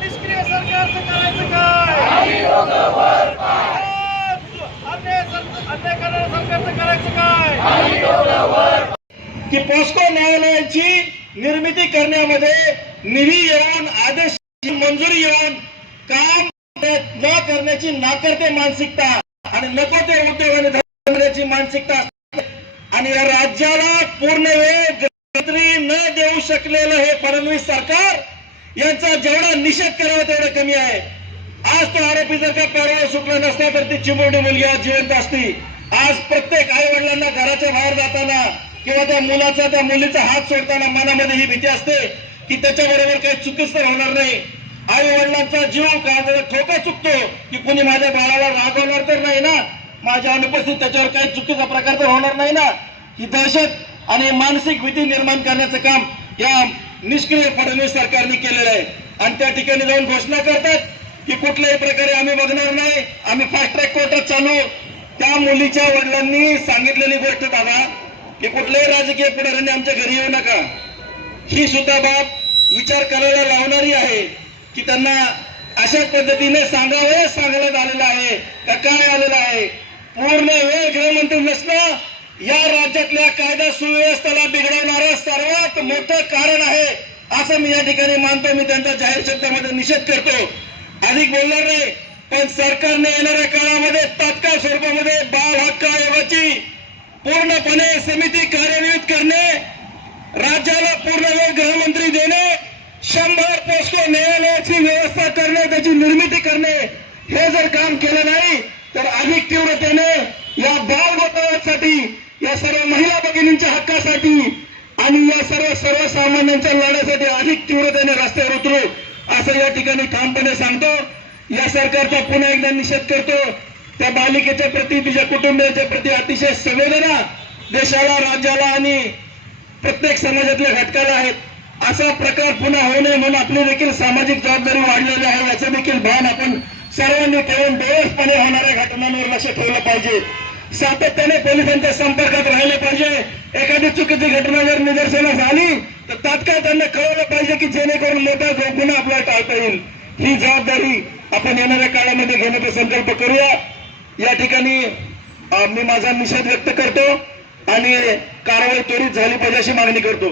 निष्क्रिय सरकारचं करायचं काय? अन्याय करणाऱ्या सरकारचं करायचं काय? की पॉस्को न्यायालयाची निर्मिती करण्यामध्ये निधी येऊन आदेश मंजुरी येऊन काम न करण्याची नाकर्ते मानसिकता आणि नको ते उद्योगाने धरण्याची मानसिकता आणि या राज्याला पूर्ण वेळ मंत्री न देऊ शकलेलं हे फडणवीस सरकार यांचा जेवढा निषेध करावा तेवढा कमी आहे. आज तो आरोपी जर का पॅरोल सुटला नसता तर ती चिमुरडी मुलगी आज जिवंत असती. आज प्रत्येक आई वडिलांना घराच्या बाहेर जाताना किंवा त्या मुलाचा त्या मुलीचा हात सोडताना मनामध्ये ही भीती असते की त्याच्याबरोबर काही चुकीच तर होणार नाही. आई वडिलांचा जीव का ठोका चुकतो की कुणी माझ्या बाळाला रागवणार तर नाही ना, माझ्या अनुपस्थित त्याच्यावर काही चुकीचा प्रकार तर होणार नाही ना. ही दहशत आणि मानसिक भीती निर्माण करण्याचं काम या निष्क्रिय फडणवीस सरकारने केलेलं आहे. आणि त्या ठिकाणी जाऊन घोषणा करतात की कुठल्याही प्रकारे आम्ही बघणार नाही, आम्ही फास्ट ट्रॅक कोर्टात चालू. त्या मुलीच्या वडिलांनी सांगितलेली गोष्ट बघा की कुठल्याही राजकीय पुढाऱ्यांनी आमच्या घरी येऊ नका. ही सुद्धा बाब विचार करायला लावणारी आहे की त्यांना अशा पद्धतीने सांगायला आलेलं आहे का काय आलेलं आहे. पूर्ण वेळ गृहमंत्री नसणं या राज्यातल्या कायदा सुव्यवस्थेला बिघडवणारं सर्वात मोठं कारण आहे असं मी या ठिकाणी मानतो. मी त्यांचा जाहीर शब्दामध्ये निषेध करतो, अधिक बोलणार नाही. पण सरकारने येणाऱ्या काळामध्ये तात्काळ स्वरूपामध्ये बाल हक्क आयोगाची पूर्णपणे समिती कार्यान्वित करणे, राज्याला पूर्ण वेळ गृहमंत्री देणे, 100 पोस्को न्यायालयाची व्यवस्था करणे, त्याची निर्मिती करणे, हे जर काम केलं नाही तर अधिक तीव्रतेने या बाल घोटाळ्यासाठी, या सर्व महिला भगिनींच्या हक्कासाठी आणि या सर्वसामान्यांच्या लढ्यासाठी अधिक तीव्रतेने रस्त्यावर उतरू असं या ठिकाणी ठामपणे सांगतो. या सरकारचा पुन्हा एकदा निषेध करतो. त्या बालिकेच्या प्रती, तिच्या कुटुंबियाच्या प्रती अतिशय संवेदना देशाला, राज्याला आणि प्रत्येक समाजातल्या घटकाला आहेत. असा प्रकार पुन्हा होऊ नये म्हणून आपली देखील सामाजिक जबाबदारी वाढलेली आहे याचं देखील भान आपण सर्वांनी ठेवून डोळसपणे होणाऱ्या घटनांवर लक्ष ठेवलं पाहिजे. सातत्याने पोलिसांच्या संपर्कात राहिले पाहिजे. एखादी चुकीची घटना जर निदर्शनास आली तर तात्काळ त्यांना कळवलं पाहिजे की जेणेकरून मोठा गुन्हा आपल्याला टाळता येईल. ही जबाबदारी आपण येणाऱ्या काळामध्ये घेण्याचा संकल्प करूया. या ठिकाणी मी माझा निषेध व्यक्त करतो आणि कारवाई त्वरित झाली पाहिजे अशी मागणी करतो.